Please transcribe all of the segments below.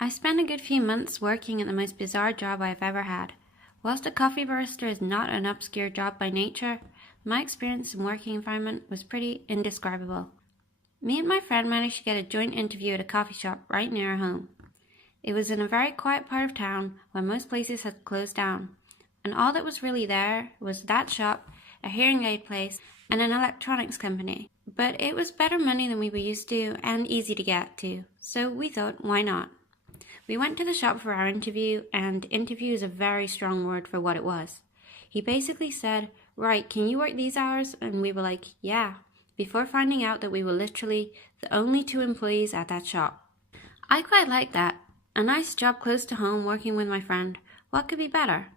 I spent a good few months working at the most bizarre job I've ever had. Whilst a coffee barista is not an obscure job by nature, my experience and working environment was pretty indescribable. Me and my friend managed to get a joint interview at a coffee shop right near our home. It was in a very quiet part of town where most places had closed down, and all that was really there was that shop, a hearing aid place, and an electronics company. But it was better money than we were used to and easy to get to, so we thought, why not? We went to the shop for our interview, and interview is a very strong word for what it was. He basically said, "Right, can you work these hours?" And we were like, "Yeah," before finding out that we were literally the only two employees at that shop. I quite liked that. A nice job close to home working with my friend. What could be better?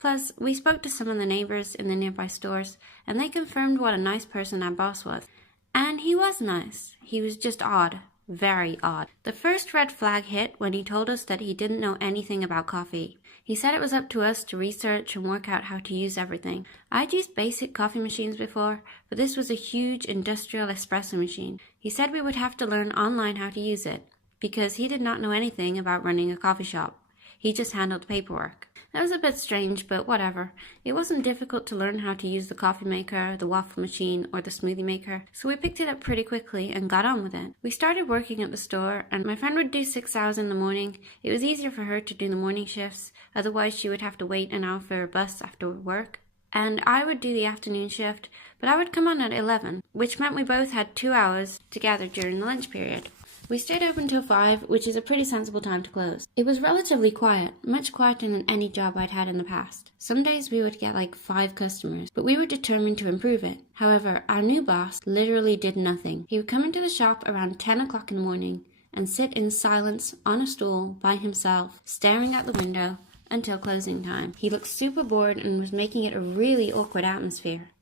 Plus, we spoke to some of the neighbors in the nearby stores, and they confirmed what a nice person our boss was. And he was nice. He was just odd. Very odd. The first red flag hit when he told us that he didn't know anything about coffee. He said it was up to us to research and work out how to use everything. I'd used basic coffee machines before, but this was a huge industrial espresso machine. He said we would have to learn online how to use it, because he did not know anything about running a coffee shop. He just handled the paperwork. That was a bit strange, but whatever. It wasn't difficult to learn how to use the coffee maker, the waffle machine, or the smoothie maker, so we picked it up pretty quickly and got on with it. We started working at the store, and my friend would do 6 hours in the morning. It was easier for her to do the morning shifts, otherwise she would have to wait an hour for her bus after work. And I would do the afternoon shift, but I would come on at 11, which meant we both had 2 hours together during the lunch period. We stayed open till 5, which is a pretty sensible time to close. It was relatively quiet, much quieter than any job I'd had in the past. Some days we would get like 5 customers, but we were determined to improve it. However, our new boss literally did nothing. He would come into the shop around 10 o'clock in the morning and sit in silence on a stool by himself, staring out the window until closing time. He looked super bored and was making it a really awkward atmosphere.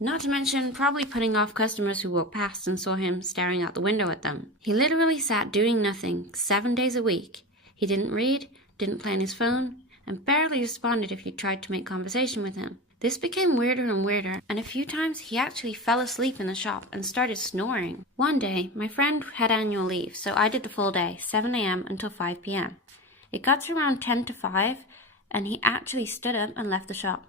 Not to mention probably putting off customers who walked past and saw him staring out the window at them. He literally sat doing nothing 7 days a week. He didn't read, didn't play on his phone, and barely responded if you tried to make conversation with him. This became weirder and weirder, and a few times he actually fell asleep in the shop and started snoring. One day, my friend had annual leave, so I did the full day, 7 a.m. until 5 p.m. It got to around 10 to 5, and he actually stood up and left the shop.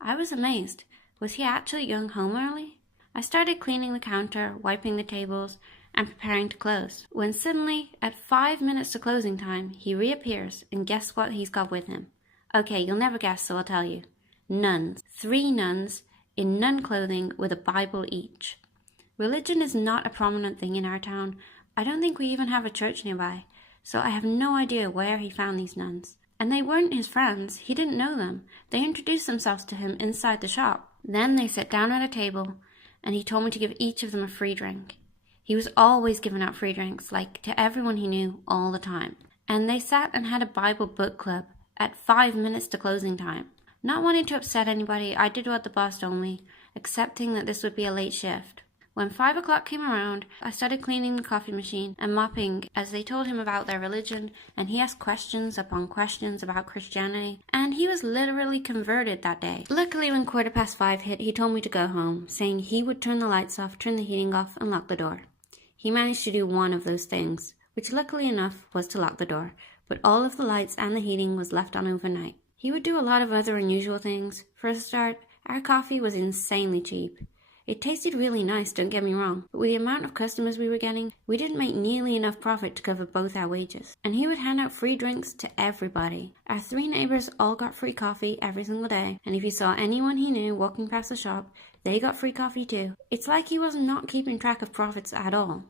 I was amazed. Was he actually going home early? I started cleaning the counter, wiping the tables, and preparing to close, when suddenly, at 5 minutes to closing time, he reappears, and guess what he's got with him? Okay, you'll never guess, so I'll tell you. Nuns. 3 nuns, in nun clothing with a Bible each. Religion is not a prominent thing in our town. I don't think we even have a church nearby, so I have no idea where he found these nuns. And they weren't his friends. He didn't know them. They introduced themselves to him inside the shop. Then they sat down at a table, and he told me to give each of them a free drink. He was always giving out free drinks, like to everyone he knew, all the time. And they sat and had a Bible book club at 5 minutes to closing time. Not wanting to upset anybody, I did what the boss told me, accepting that this would be a late shift. When 5 o'clock came around, I started cleaning the coffee machine and mopping as they told him about their religion, and he asked questions upon questions about Christianity, and he was literally converted that day. Luckily, when 5:15 hit, he told me to go home, saying he would turn the lights off, turn the heating off, and lock the door. He managed to do one of those things, which luckily enough was to lock the door, but all of the lights and the heating was left on overnight. He would do a lot of other unusual things. For a start, our coffee was insanely cheap. It tasted really nice, don't get me wrong, but with the amount of customers we were getting, we didn't make nearly enough profit to cover both our wages. And he would hand out free drinks to everybody. Our 3 neighbors all got free coffee every single day, and if you saw anyone he knew walking past the shop, they got free coffee too. It's like he was not keeping track of profits at all.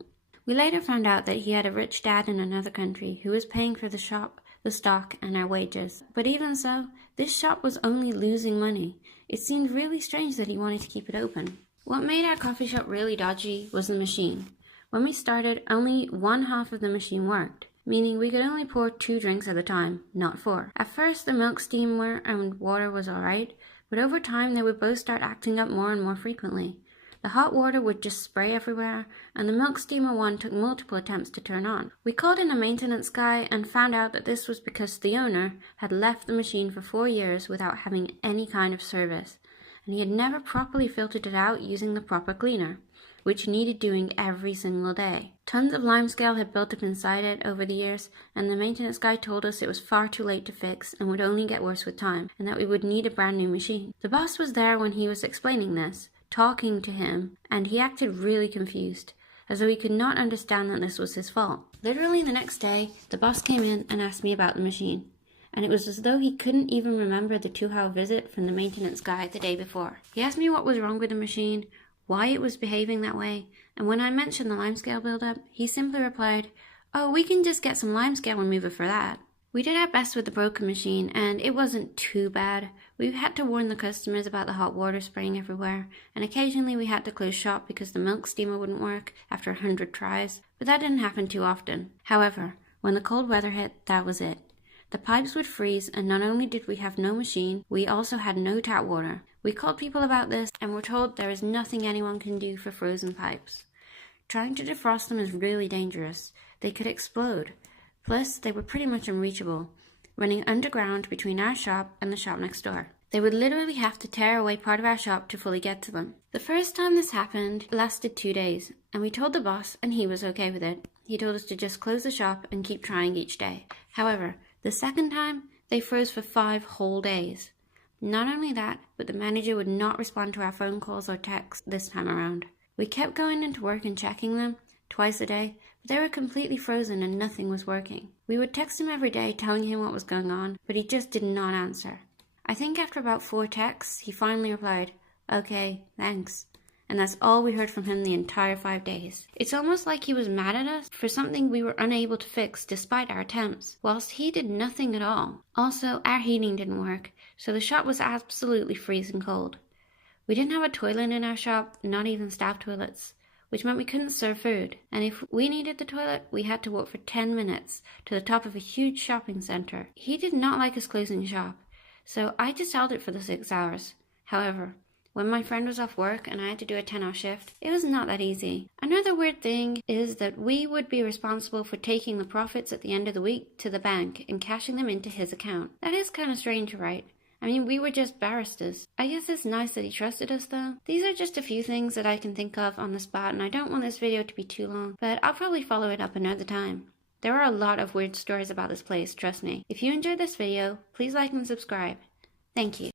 We later found out that he had a rich dad in another country who was paying for the shop, the stock, and our wages. But even so, this shop was only losing money. It seemed really strange that he wanted to keep it open. What made our coffee shop really dodgy was the machine. When we started, only 1/2 of the machine worked, meaning we could only pour 2 drinks at a time, not 4. At first, the milk steamer and water was alright, but over time they would both start acting up more and more frequently. The hot water would just spray everywhere, and the milk steamer one took multiple attempts to turn on. We called in a maintenance guy and found out that this was because the owner had left the machine for 4 years without having any kind of service, and he had never properly filtered it out using the proper cleaner, which needed doing every single day. Tons of limescale had built up inside it over the years, and the maintenance guy told us it was far too late to fix and would only get worse with time, and that we would need a brand new machine. The boss was there when he was explaining this, talking to him, and he acted really confused, as though he could not understand that this was his fault. Literally the next day, the boss came in and asked me about the machine, and it was as though he couldn't even remember the 2-hour visit from the maintenance guy the day before. He asked me what was wrong with the machine, why it was behaving that way, and when I mentioned the limescale buildup, he simply replied, "Oh, we can just get some limescale remover for that." We did our best with the broken machine, and it wasn't too bad. We had to warn the customers about the hot water spraying everywhere, and occasionally we had to close shop because the milk steamer wouldn't work after 100 tries, but that didn't happen too often. However, when the cold weather hit, that was it. The pipes would freeze, and not only did we have no machine, we also had no tap water. We called people about this and were told there is nothing anyone can do for frozen pipes. Trying to defrost them is really dangerous. They could explode. Plus, they were pretty much unreachable, running underground between our shop and the shop next door. They would literally have to tear away part of our shop to fully get to them. The first time this happened lasted 2 days, and we told the boss and he was okay with it. He told us to just close the shop and keep trying each day. However, the second time, they froze for 5 whole days. Not only that, but the manager would not respond to our phone calls or texts this time around. We kept going into work and checking them twice a day, but they were completely frozen and nothing was working. We would text him every day telling him what was going on, but he just did not answer. I think after about 4 texts, he finally replied, "Okay, thanks." And that's all we heard from him the entire 5 days. It's almost like he was mad at us for something we were unable to fix despite our attempts, whilst he did nothing at all. Also, our heating didn't work, so the shop was absolutely freezing cold. We didn't have a toilet in our shop, not even staff toilets, which meant we couldn't serve food. And if we needed the toilet, we had to walk for 10 minutes to the top of a huge shopping center. He did not like us closing shop, so I just held it for the 6 hours. However, when my friend was off work and I had to do a 10-hour shift, it was not that easy. Another weird thing is that we would be responsible for taking the profits at the end of the week to the bank and cashing them into his account. That is kind of strange, right? I mean, we were just barristers. I guess it's nice that he trusted us though. These are just a few things that I can think of on the spot, and I don't want this video to be too long, but I'll probably follow it up another time. There are a lot of weird stories about this place, trust me. If you enjoyed this video, please like and subscribe. Thank you.